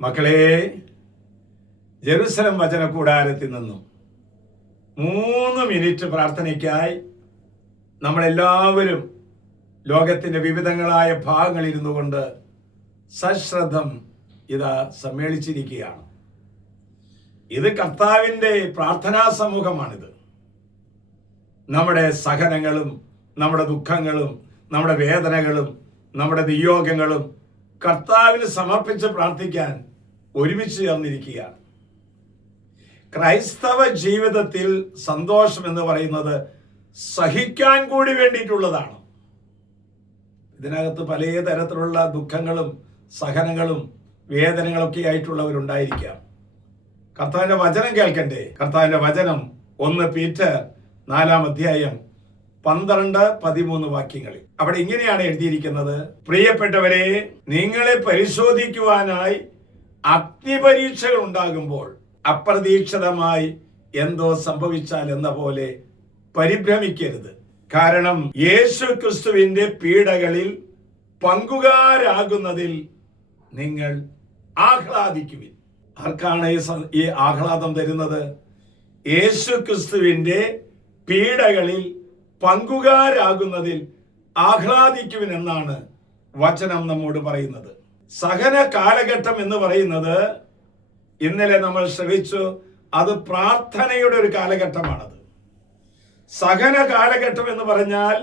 മക്കളെ, ജെറുസലം വചന കൂടാരത്തിൽ നിന്നും 3 മിനിറ്റ് പ്രാർത്ഥനയ്ക്കായി നമ്മളെല്ലാവരും ലോകത്തിന്റെ വിവിധങ്ങളായ ഭാഗങ്ങളിൽ ഇരുന്നു കൊണ്ട് സശ്രദ്ധം ഇതാ സമ്മേളിച്ചിരിക്കുകയാണ്. ഇത് കർത്താവിൻ്റെ പ്രാർത്ഥനാ സമൂഹമാണിത്. നമ്മുടെ സഹനങ്ങളും നമ്മുടെ ദുഃഖങ്ങളും നമ്മുടെ വേദനകളും നമ്മുടെ നിയോഗങ്ങളും കർത്താവിന് സമർപ്പിച്ച് പ്രാർത്ഥിക്കാൻ ഒരുമിച്ച് ചേർന്നിരിക്കുകയാണ്. ക്രൈസ്തവ ജീവിതത്തിൽ സന്തോഷം എന്ന് പറയുന്നത് സഹിക്കാൻ കൂടി വേണ്ടിയിട്ടുള്ളതാണ്. ഇതിനകത്ത് പല തരത്തിലുള്ള ദുഃഖങ്ങളും സഹനങ്ങളും വേദനകളൊക്കെ ആയിട്ടുള്ളവരുണ്ടായിരിക്കാം. കർത്താവിന്റെ വചനം കേൾക്കണ്ടേ? കർത്താവിന്റെ വചനം 1 പീറ്റർ 4-ാം അധ്യായം 12-13 വാക്യങ്ങളിൽ അവിടെ ഇങ്ങനെയാണ് എഴുതിയിരിക്കുന്നത്: പ്രിയപ്പെട്ടവരെ, നിങ്ങളെ പരിശോധിക്കുവാനായി അഗ്നിപരീക്ഷകൾ ഉണ്ടാകുമ്പോൾ അപ്രതീക്ഷിതമായി എന്തോ സംഭവിച്ചാൽ എന്ന പോലെ പരിഭ്രമിക്കരുത്. കാരണം യേശു ക്രിസ്തുവിന്റെ പീഡകളിൽ പങ്കുകാരാകുന്നതിൽ നിങ്ങൾ ആഹ്ലാദിക്കുവിൻ. ആർക്കാണ് ഈ ആഹ്ലാദം തരുന്നത്? യേശു ക്രിസ്തുവിന്റെ പീഡകളിൽ പങ്കുകാരാകുന്നതിൽ ആഹ്ലാദിക്കുവിൻ എന്നാണ് വചനം നമ്മോട് പറയുന്നത്. സഹന കാലഘട്ടം എന്ന് പറയുന്നത് ഇന്നലെ നമ്മൾ ശ്രവിച്ചു, അത് പ്രാർത്ഥനയുടെ ഒരു കാലഘട്ടമാണത്. സഹന കാലഘട്ടം എന്ന് പറഞ്ഞാൽ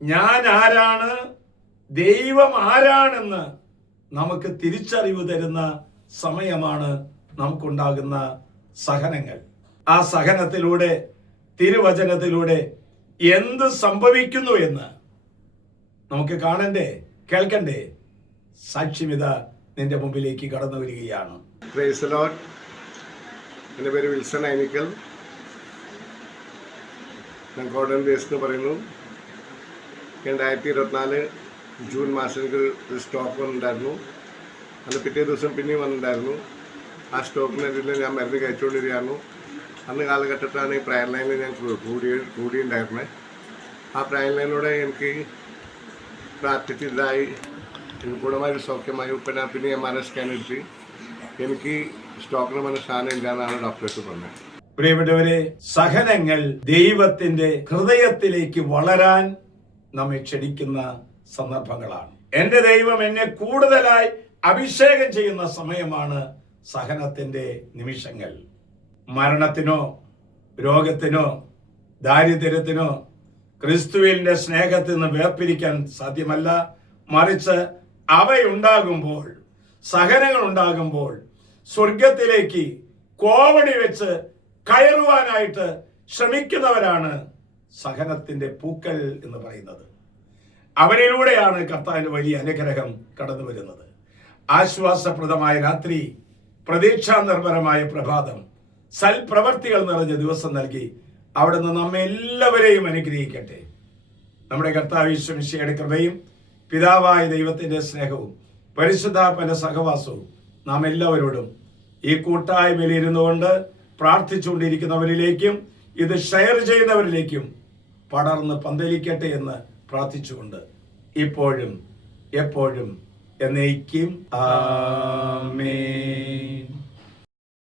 ഞാൻ ആരാണ്, ദൈവം ആരാണെന്ന് നമുക്ക് തിരിച്ചറിവ് തരുന്ന സമയമാണ് നമുക്കുണ്ടാകുന്ന സഹനങ്ങൾ. ആ സഹനത്തിലൂടെ തിരുവചനത്തിലൂടെ എന്ത് സംഭവിക്കുന്നു എന്ന് നമുക്ക് കാണണ്ടേ, കേൾക്കണ്ടേ? സാക്ഷ്യമിത നിന്റെ മുമ്പിലേക്ക് കടന്നു വരികയാണ്. Praise the Lord. എൻ്റെ പേര് വിൽസൺ ഐനിക്കൽ. ഞാൻ കോട്ടയം ദേശത്ത് പറയുന്നു. 2024 ജൂൺ മാസം ഒരു സ്റ്റോക്ക് വന്നിട്ടുണ്ടായിരുന്നു. അന്ന് പിറ്റേ ദിവസം പിന്നെയും വന്നിട്ടുണ്ടായിരുന്നു. ആ സ്റ്റോക്കിനെതിരെ ഞാൻ മരുന്ന് കഴിച്ചുകൊണ്ടിരിക്കുകയായിരുന്നു. അന്ന് കാലഘട്ടത്തിലാണ് ഈ പ്രയർ ലൈനിൽ ഞാൻ കൂടിയുണ്ടായിരുന്നത്. ആ പ്രയർ ലൈനിലൂടെ എനിക്ക് പ്രാർത്ഥിച്ചതായി എനിക്ക് പൂർണ്ണമായി സൗഖ്യമായി. പിന്നെ MRI സ്കാൻ എടുത്ത് എനിക്ക് സ്റ്റോക്കിന് വന്ന സ്ഥാനം ഇല്ലാന്നാണ് ഡോക്ടേഴ്സ് പറഞ്ഞത്. പ്രിയപ്പെട്ടവരെ, സഹനങ്ങൾ ദൈവത്തിന്റെ ഹൃദയത്തിലേക്ക് വളരാൻ നമ്മെ ക്ഷണിക്കുന്ന സന്ദർഭങ്ങളാണ്. എന്റെ ദൈവം എന്നെ കൂടുതലായി അഭിഷേകം ചെയ്യുന്ന സമയമാണ് സഹനത്തിന്റെ നിമിഷങ്ങൾ. മരണത്തിനോ രോഗത്തിനോ ദാരിദ്ര്യത്തിനോ ക്രിസ്തുവിന്റെ സ്നേഹത്തിൽ നിന്ന് വേർപിരിക്കാൻ സാധ്യമല്ല. മറിച്ച് അവയുണ്ടാകുമ്പോൾ, സഹനങ്ങൾ ഉണ്ടാകുമ്പോൾ സ്വർഗത്തിലേക്ക് കോവടി വെച്ച് കയറുവാനായിട്ട് ശ്രമിക്കുന്നവരാണ് സഹനത്തിന്റെ പൂക്കൾ എന്ന് പറയുന്നത്. അവരിലൂടെയാണ് കർത്താവിന്റെ വലിയ അനുഗ്രഹം കടന്നു വരുന്നത്. ആശ്വാസപ്രദമായ രാത്രി, പ്രതീക്ഷാ നിർഭരമായ പ്രഭാതം, സൽപ്രവർത്തികൾ നിറഞ്ഞ ദിവസം നൽകി അവിടുന്ന് നമ്മെ എല്ലാവരെയും അനുഗ്രഹിക്കട്ടെ. നമ്മുടെ കർത്താവ് യേശു മിശിഹായുടെ കൃപയും പിതാവായ ദൈവത്തിന്റെ സ്നേഹവും പരിശുദ്ധാത്മാവിന്റെ സഹവാസവും നാം എല്ലാവരോടും ഈ കൂട്ടായ്മയിൽ ഇരുന്നുകൊണ്ട് പ്രാർത്ഥിച്ചുകൊണ്ടിരിക്കുന്നവരിലേക്കും ഇത് ഷെയർ ചെയ്യുന്നവരിലേക്കും പടർന്ന് പന്തലിക്കട്ടെ എന്ന് പ്രാർത്ഥിച്ചുകൊണ്ട് ഇപ്പോഴും എപ്പോഴും എന്നേക്കും ആമേൻ.